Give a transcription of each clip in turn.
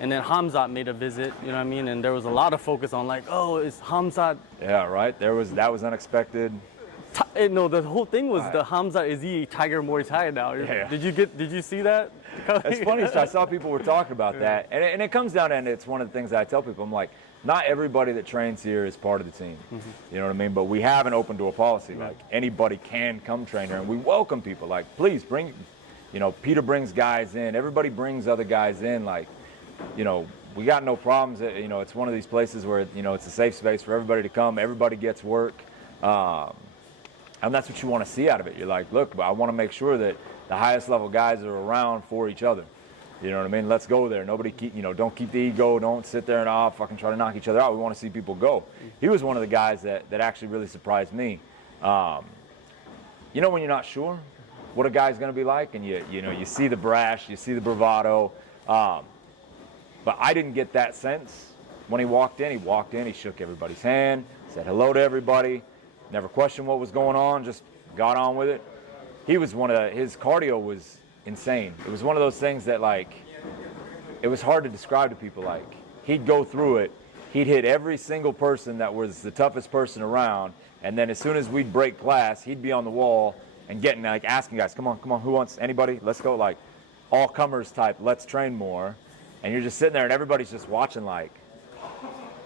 And then Khamzat made a visit, you know what I mean? And there was a lot of focus on like, oh, is Khamzat? Yeah, right. That was unexpected. No, the whole thing was the Hamza is he Tiger Muay Thai now. Yeah. Did you see that? It's funny. So I saw people were talking about that, and it comes down to, and it's one of the things that I tell people. I'm like, not everybody that trains here is part of the team. You know what I mean? But we have an open door policy. Like anybody can come train here, and we welcome people. Like, please bring, you know, Peter brings guys in. Everybody brings other guys in. Like, you know, we got no problems. You know, it's one of these places where, you know, it's a safe space for everybody to come. Everybody gets work. And that's what you want to see out of it. You're like, look, I want to make sure that the highest level guys are around for each other. You know what I mean? Let's go there. Nobody keep, you know, don't keep the ego. Don't sit there and fucking try to knock each other out. We want to see people go. He was one of the guys that actually really surprised me. You know, when you're not sure what a guy's going to be like, and you know, you see the brash, you see the bravado. But I didn't get that sense when he walked in. He shook everybody's hand, said hello to everybody. Never questioned what was going on, just got on with it. His cardio was insane. It was one of those things that, like, it was hard to describe to people. Like, he'd go through it, he'd hit every single person that was the toughest person around, and then as soon as we'd break class, he'd be on the wall and getting, like, asking guys, come on, who wants, anybody, let's go, like, all comers type, let's train more. And you're just sitting there and everybody's just watching like,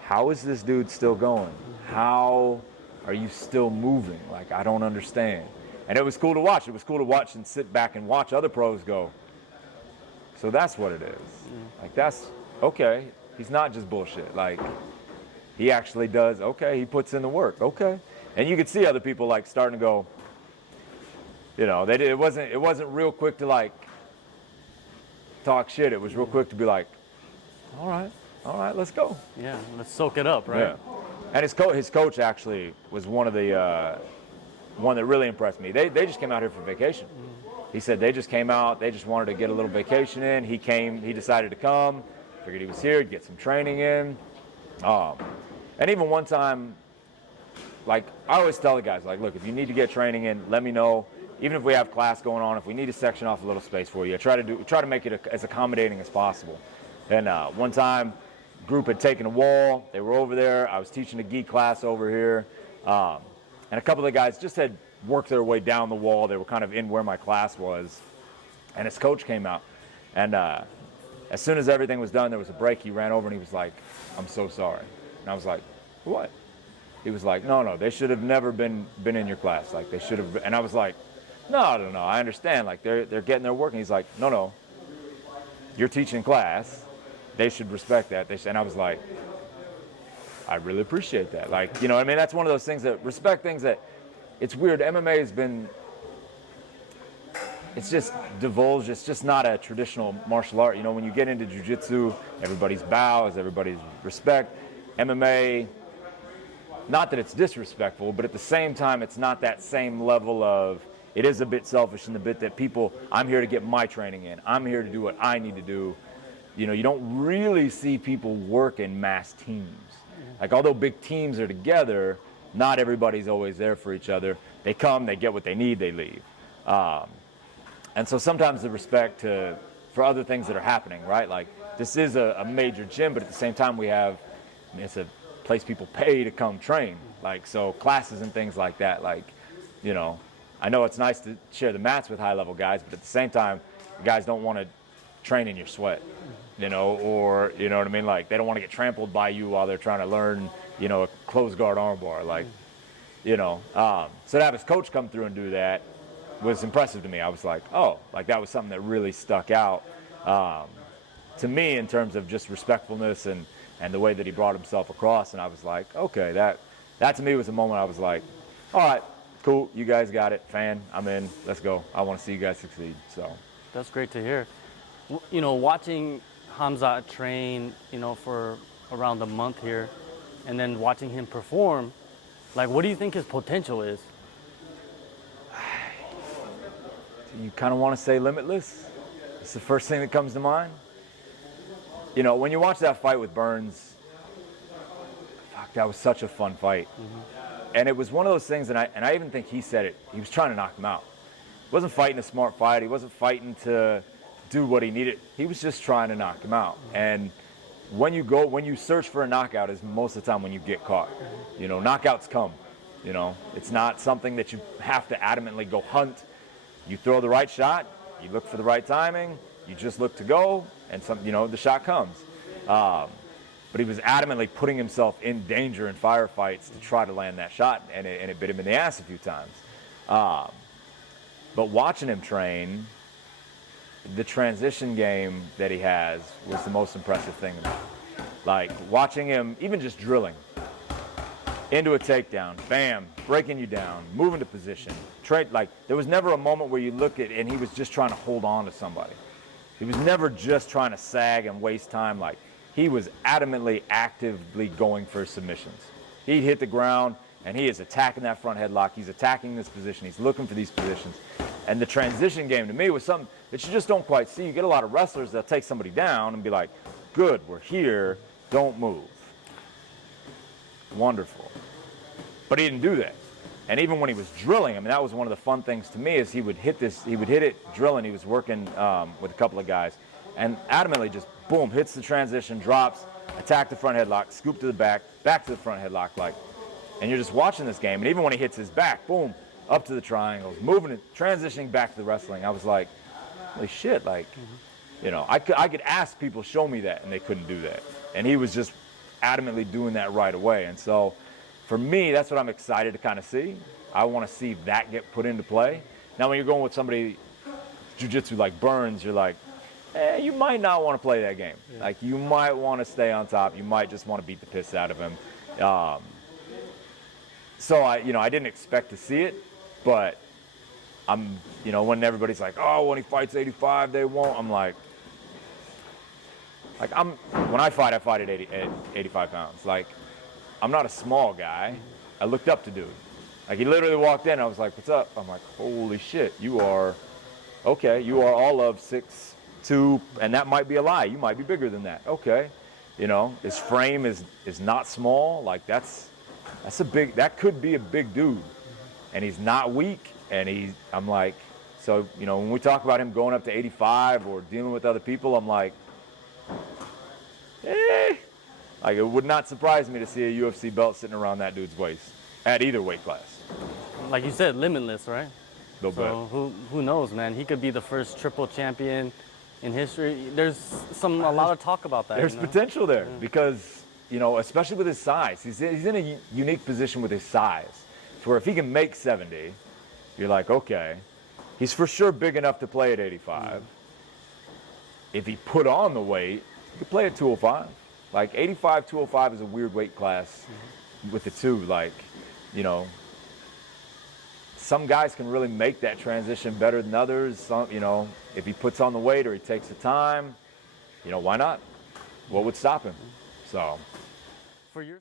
how is this dude still going? How are you still moving? Like, I don't understand. And it was cool to watch. It was cool to watch and sit back and watch other pros go, so that's what it is. Like, that's, okay, he's not just bullshit. Like, he actually does, okay, he puts in the work, okay. And you could see other people like starting to go, you know, it wasn't real quick to like talk shit. It was real quick to be like, all right, let's go. Yeah, let's soak it up, right? Yeah. And his coach actually was one that really impressed me. They just came out here for vacation. He said they just came out, they just wanted to get a little vacation in. He decided to come, figured he was here, to get some training in. And even one time, like, I always tell the guys, like, look, if you need to get training in, let me know. Even if we have class going on, if we need to section off a little space for you, try to make it as accommodating as possible. And one time, group had taken a wall. They were over there. I was teaching a gi class over here. And a couple of the guys just had worked their way down the wall. They were kind of in where my class was. And his coach came out. And as soon as everything was done, there was a break. He ran over and he was like, I'm so sorry. And I was like, what? He was like, no, they should have never been in your class. Like, they should have. And I was like, no, I understand. Like, they're getting their work. And he's like, no, you're teaching class. They should respect that. And I was like, I really appreciate that. Like, you know what I mean? That's one of those things that respect things that, it's weird. MMA has been, it's just divulged. It's just not a traditional martial art. You know, when you get into jiu-jitsu, everybody's bows, everybody's respect. MMA, not that it's disrespectful, but at the same time, it's not that same level of, it is a bit selfish in the bit that people, I'm here to get my training in. I'm here to do what I need to do. You know, you don't really see people work in mass teams. Like, although big teams are together, not everybody's always there for each other. They come, they get what they need, they leave. And so sometimes the respect for other things that are happening, right? Like, this is a major gym, but at the same time it's a place people pay to come train. Like, so classes and things like that, like, you know, I know it's nice to share the mats with high-level guys, but at the same time, guys don't want to train in your sweat, you know, or, you know what I mean? Like, they don't want to get trampled by you while they're trying to learn, you know, a closed guard armbar. Like, you know, so to have his coach come through and do that was impressive to me. I was like, oh, like, that was something that really stuck out to me in terms of just respectfulness and the way that he brought himself across. And I was like, okay, that to me was a moment I was like, all right, cool, you guys got it, fan, I'm in, let's go. I want to see you guys succeed. So that's great to hear. You know, watching Hamza train, you know, for around a month here, and then watching him perform, like, what do you think his potential is? You kind of want to say limitless. It's the first thing that comes to mind. You know, when you watch that fight with Burns, fuck, that was such a fun fight. And it was one of those things, and I even think he said it, he was trying to knock him out. He wasn't fighting a smart fight. He wasn't fighting to do what he needed. He was just trying to knock him out. And when you search for a knockout is most of the time when you get caught. You know, knockouts come. You know, it's not something that you have to adamantly go hunt. You throw the right shot, you look for the right timing, you just look to go, and the shot comes. But he was adamantly putting himself in danger in firefights to try to land that shot, and it bit him in the ass a few times. But watching him train, the transition game that he has was the most impressive thing to me. Like watching him, even just drilling into a takedown, bam, breaking you down, moving to position. Like there was never a moment where you look at and he was just trying to hold on to somebody. He was never just trying to sag and waste time. Like he was adamantly, actively going for submissions. He'd hit the ground and he is attacking that front headlock. He's attacking this position. He's looking for these positions. And the transition game to me was something that you just don't quite see. You get a lot of wrestlers that take somebody down and be like, good, we're here, don't move. Wonderful. But he didn't do that. And even when he was drilling, I mean, that was one of the fun things to me is he would hit it drilling. He was working with a couple of guys and adamantly just, boom, hits the transition, drops, attack the front headlock, scoop to the back to the front headlock, like, and you're just watching this game. And even when he hits his back, boom, up to the triangles, moving it, transitioning back to the wrestling. I was like, holy shit, like, you know, I could ask people, show me that, and they couldn't do that. And he was just adamantly doing that right away. And so for me, that's what I'm excited to kind of see. I want to see that get put into play. Now, when you're going with somebody, jiu-jitsu like Burns, you're like, you might not want to play that game. Yeah. Like, you might want to stay on top. You might just want to beat the piss out of him. So I didn't expect to see it, but when everybody's like, oh, when he fights 85, they won't. I'm like when I fight at 85 pounds. Like, I'm not a small guy. I looked up to dude. Like, he literally walked in. I was like, what's up? I'm like, holy shit, you are all of 6'2", and that might be a lie. You might be bigger than that. Okay. You know, his frame is not small. Like, that could be a big dude. And he's not weak. And I'm like, so, when we talk about him going up to 85 or dealing with other people, I'm like, like, it would not surprise me to see a UFC belt sitting around that dude's waist at either weight class. Like you said, limitless, right? So who knows, man? He could be the first triple champion in history. There's a lot of talk about that. There's potential there because, especially with his size. He's in a unique position with his size. To where if he can make 70, you're like, okay, he's for sure big enough to play at 85. If he put on the weight, he could play at 205. Like 85, 205 is a weird weight class with the two. Like, some guys can really make that transition better than others. Some, if he puts on the weight or he takes the time, why not? What would stop him? So. For your